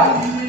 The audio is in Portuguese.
Valeu!